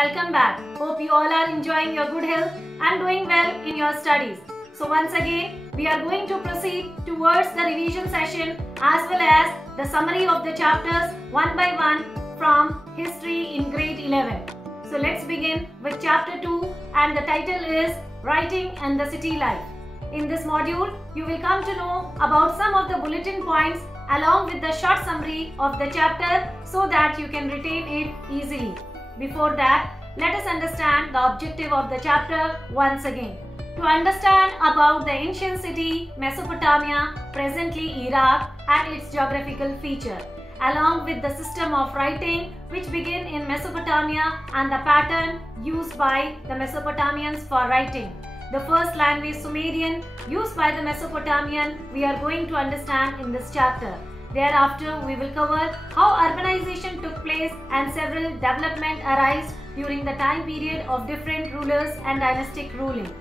welcome back. Hope you all are enjoying your good health and doing well in your studies. So once again, we are going to proceed towards the revision session as well as the summary of the chapters one by one from history in grade 11. So let's begin with chapter 2 and the title is Writing and the City Life. In this module, you will come to know about some of the bulletin points along with the short summary of the chapter so that you can retain it easily. Before that, let us understand the objective of the chapter once again. To understand about the ancient city Mesopotamia, presently Iraq, and its geographical feature, along with the system of writing which began in Mesopotamia and the pattern used by the Mesopotamians for writing. The first language Sumerian used by the Mesopotamian we are going to understand in this chapter. Thereafter, we will cover how urbanization took place and several developments arose during the time period of different rulers and dynastic ruling.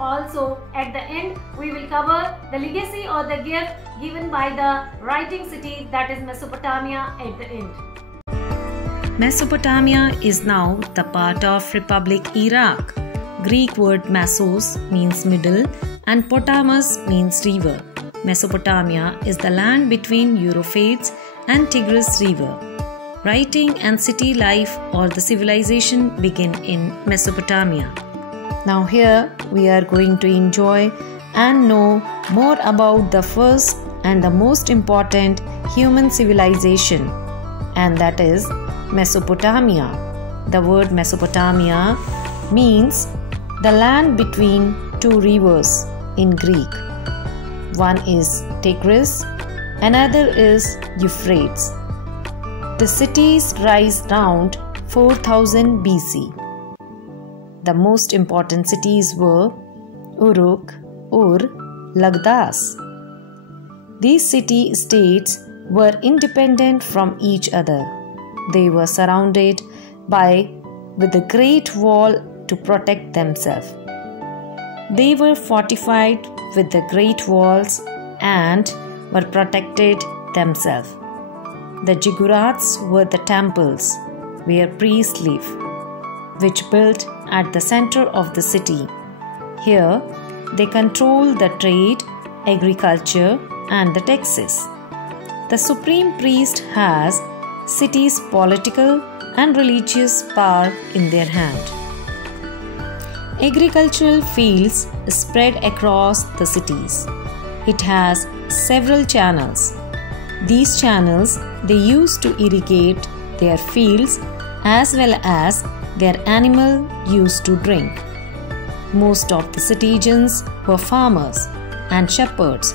Also, at the end, we will cover the legacy or the gift given by the writing city, that is Mesopotamia, at the end. Mesopotamia is now the part of Republic Iraq. Greek word Mesos means middle and Potamus means river. Mesopotamia is the land between Euphrates and Tigris river. Writing and city life or the civilization began in Mesopotamia. Now here we are going to enjoy and know more about the first and the most important human civilization, and that is Mesopotamia. The word Mesopotamia means the land between two rivers in Greek. One is Tigris, another is Euphrates. The cities rise around 4000 BC. The most important cities were Uruk, Ur, Lagdas. These city-states were independent from each other. They were surrounded with a great wall to protect themselves. They were fortified with the great walls and were protected themselves. The ziggurats were the temples where priests live, which built at the center of the city. Here, they control the trade, agriculture, and the taxes. The supreme priest has city's political and religious power in their hand. Agricultural fields spread across the cities. It has several channels. These channels they use to irrigate their fields as well as their animal used to drink. Most of the citizens were farmers and shepherds,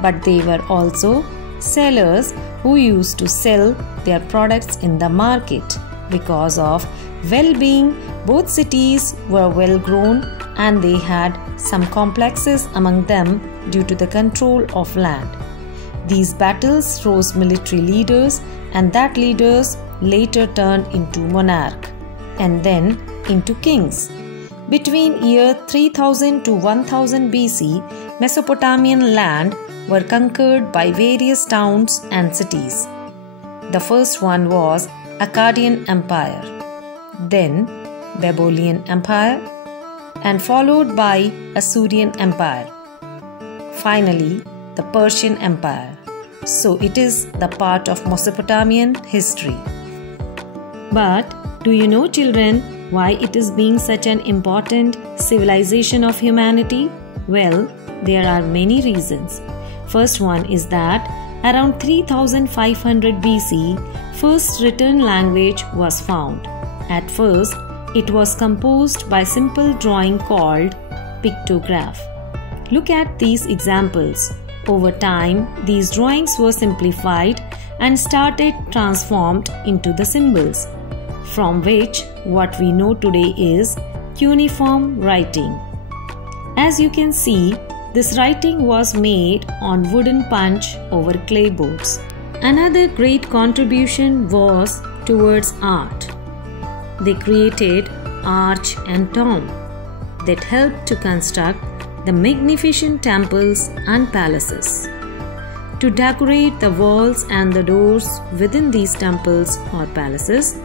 but they were also sellers who used to sell their products in the market. Because of well-being, both cities were well grown and they had some complexes among them due to the control of land. These battles rose military leaders, and that leaders later turned into monarch and then into kings. Between year 3000 to 1000 BC, Mesopotamian land were conquered by various towns and cities. The first one was Akkadian Empire, then Babylonian Empire, and followed by Assyrian Empire. Finally, the Persian Empire. So it is the part of Mesopotamian history. But do you know, children, why it is being such an important civilization of humanity? Well, there are many reasons. First one is that around 3500 BC, first written language was found. At first, it was composed by simple drawing called pictograph. Look at these examples. Over time, these drawings were simplified and started transformed into the symbols, from which what we know today is cuneiform writing. As you can see, this writing was made on wooden punch over clay boards. Another great contribution was towards art. They created arch and tomb that helped to construct the magnificent temples and palaces. To decorate the walls and the doors within these temples or palaces,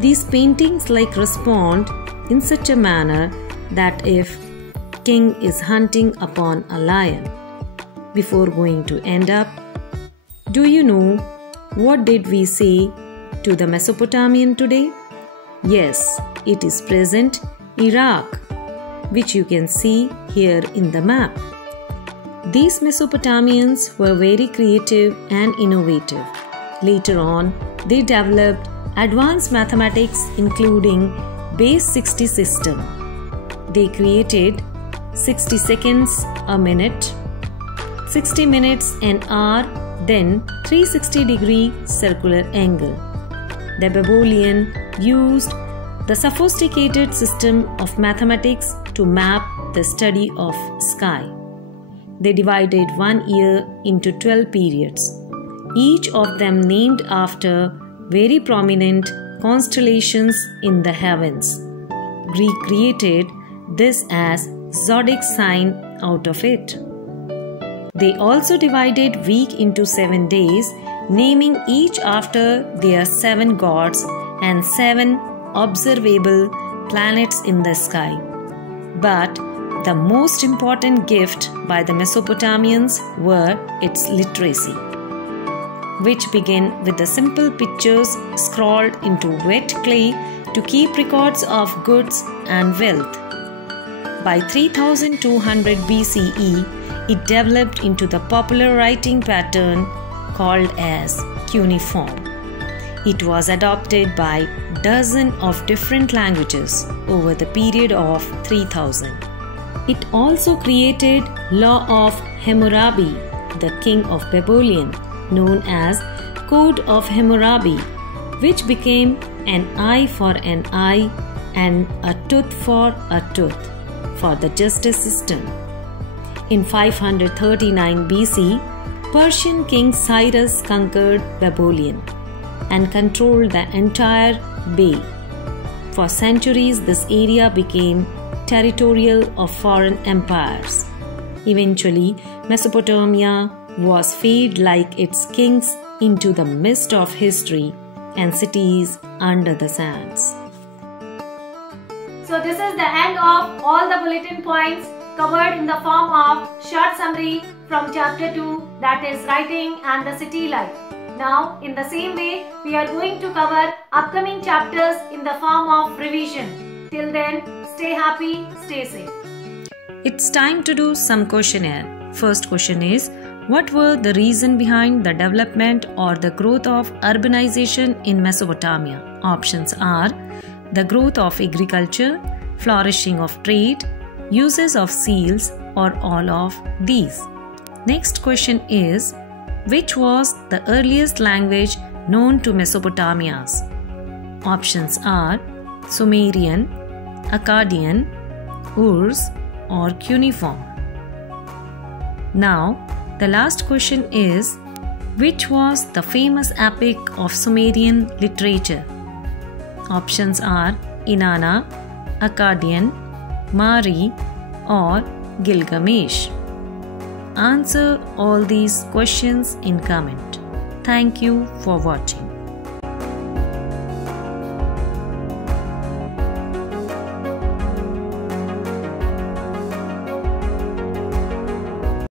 These paintings respond in such a manner that if king is hunting upon a lion, before going to end up, do you know what did we say to the Mesopotamian today? Yes, it is present Iraq, which you can see here in the map. These Mesopotamians were very creative and innovative. Later on, they developed advanced mathematics including base 60 system. They created 60 seconds a minute, 60 minutes an hour, then 360-degree circular angle. The Babylonian used the sophisticated system of mathematics to map the study of sky. They divided 1 year into 12 periods, each of them named after very prominent constellations in the heavens. Greek created this as zodiac sign out of it. They also divided week into 7 days, naming each after their 7 gods and 7 observable planets in the sky. But the most important gift by the Mesopotamians were its literacy, which began with the simple pictures scrawled into wet clay to keep records of goods and wealth. By 3200 BCE, it developed into the popular writing pattern called as cuneiform. It was adopted by dozens of different languages over the period of 3000. It also created Law of Hammurabi, the king of Babylon, known as Code of Hammurabi, which became an eye for an eye and a tooth for a tooth for the justice system. In 539 BC, Persian king Cyrus conquered Babylon and controlled the entire bay. For centuries, this area became territorial of foreign empires. Eventually, Mesopotamia was faded like its kings into the mist of history and cities under the sands. So this is the end of all the bulletin points covered in the form of short summary from chapter 2, that is writing and the city life. Now in the same way we are going to cover upcoming chapters in the form of revision. Till then, stay happy, stay safe. It's time to do some questionnaire. First question is, what were the reason behind the development or the growth of urbanization in Mesopotamia? Options are the growth of agriculture, flourishing of trade, uses of seals, or all of these. Next question is, which was the earliest language known to Mesopotamians? Options are Sumerian, Akkadian, Urs, or cuneiform. Now, the last question is, which was the famous epic of Sumerian literature? Options are Inanna, Akkadian, Mari, or Gilgamesh. Answer all these questions in comment. Thank you for watching.